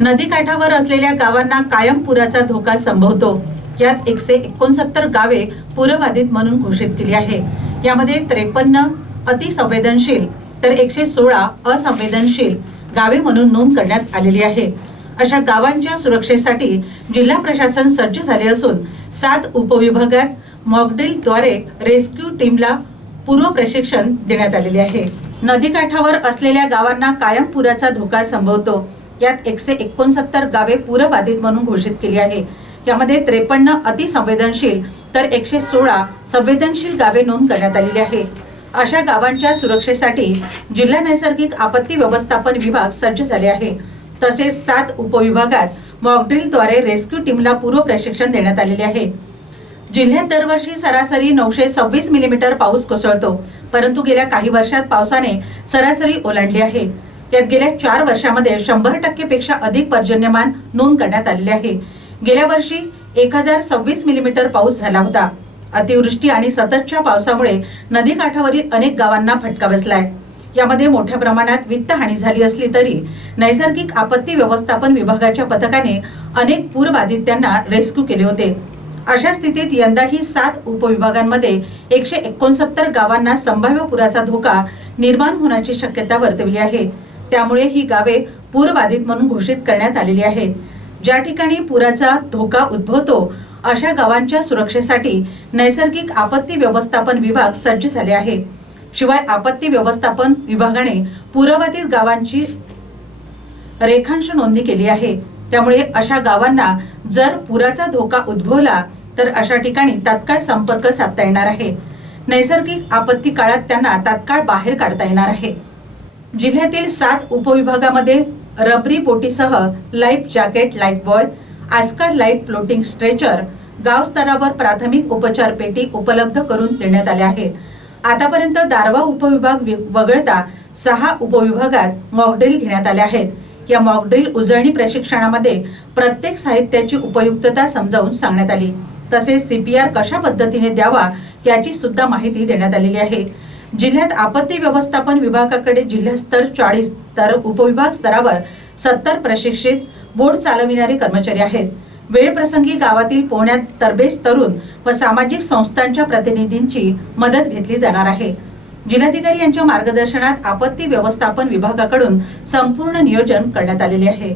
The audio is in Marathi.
नदीकाठावर असलेल्या गावांना कायम पुराचा धोका संभवतो. यात एकशे एकोणसत्तर गावे पूरबाधित म्हणून घोषित केली आहे. यामध्ये त्रेपन्न अतिसंवेदनशील तर एकशे सोळा असंवेदनशील गावे म्हणून नोंद करण्यात आलेली आहे. अशा गावांच्या सुरक्षेसाठी जिल्हा प्रशासन सज्ज झाले असून सात उपविभागात मॉकड्रिलद्वारे रेस्क्यू टीमला पूर्व प्रशिक्षण देण्यात आलेले आहे. नदीकाठावर असलेल्या गावांना कायम पुराचा धोका संभवतो. यात एकशे एकोणसत्तर गावे पूरबाधित म्हणून घोषित केली आहे. यामध्ये त्रेपन्न अतिसंवेदनशील तर एकशे सोळा संवेदनशील गावे नोंद करण्यात आलेली आहे. अशा गावांच्या सुरक्षेसाठी जिल्हा नैसर्गिक आपत्ती व्यवस्थापन विभाग सज्ज झाले आहे. तसेच सात उपविभागात मॉकड्रिलद्वारे रेस्क्यू टीमला पूर्व प्रशिक्षण देण्यात आलेले आहे. जिल्ह्यात दरवर्षी सरासरी नऊशे सव्वीस मिलीमीटर पाऊस कोसळतो. परंतु गेल्या काही वर्षात पावसाने सरासरी ओलांडली आहे. यात गेल्या चार वर्षामध्ये शंभर टक्केपेक्षा अधिक पर्जन्यमान नोंद करण्यात आलेले आहे. गेल्या वर्षी एक हजार सव्वीस मिलीमीटर पाऊस झाला होता. अतिवृष्टी आणि सततच्या पावसामुळे नदीकाठावरील अनेक गावांना फटका बसलाय. यामध्ये मोठ्या प्रमाणात वित्तहानी झाली असली तरी नैसर्गिक आपत्ती व्यवस्थापन विभागाच्या पथकाने अनेक पूरबाधितांना रेस्क्यू केले होते. अशा स्थितीत यंदाही सात उपविभागांमध्ये एकशे एकोणसत्तर गावांना संभाव्य पुराचा धोका निर्माण होण्याची शक्यता वर्तवली आहे. त्यामुळे ही गावे पूरबाधित म्हणून घोषित करण्यात आलेली आहे ज्या ठिकाणी पुराचा धोका उद्भवतो अशा गावांच्या सुरक्षेसाठी नैसर्गिक आपत्ती व्यवस्थापन विभाग सज्ज झाले आहे. शिवाय आपत्ती व्यवस्थापन विभागाने पूरबाधित गावांची रेखांश नोंदणी केली आहे. त्यामुळे अशा गावांना जर पुराचा धोका उद्भवला तर अशा ठिकाणी तात्काळ संपर्क साधता येणार आहे. नैसर्गिक आपत्ती काळात त्यांना तात्काळ बाहेर काढता येणार आहे. जिल्ह्यातील सात उपविभागामध्ये रबरी बोटीसह life jacket life buoy Aska light floating stretcher गाव स्तरावर प्राथमिक उपचार पेटी उपलब्ध करून देण्यात आल्या आहेत. आतापर्यंत दारवा उपविभाग वगळता सहा उपविभागात मॉकड्रिल घेण्यात आल्या आहेत. या मॉकड्रिल उजळणी प्रशिक्षणामध्ये प्रत्येक साहित्याची उपयुक्तता समजावून सांगण्यात आली. तसेच सीपीआर कशा पद्धतीने द्यावा याची सुद्धा माहिती देण्यात आलेली आहे. जिल्ह्यात आपत्ती व्यवस्थापन विभागाकडे जिल्हा स्तर चाळीस तर उपविभाग स्तरावर सत्तर प्रशिक्षित बोट चालविणारे कर्मचारी आहेत. वेळप्रसंगी गावातील पोहण्यात तरबेज तरुण व सामाजिक संस्थांच्या प्रतिनिधींची मदत घेतली जाणार आहे. जिल्हाधिकारी यांच्या मार्गदर्शनात आपत्ती व्यवस्थापन विभागाकडून संपूर्ण नियोजन करण्यात आलेले आहे.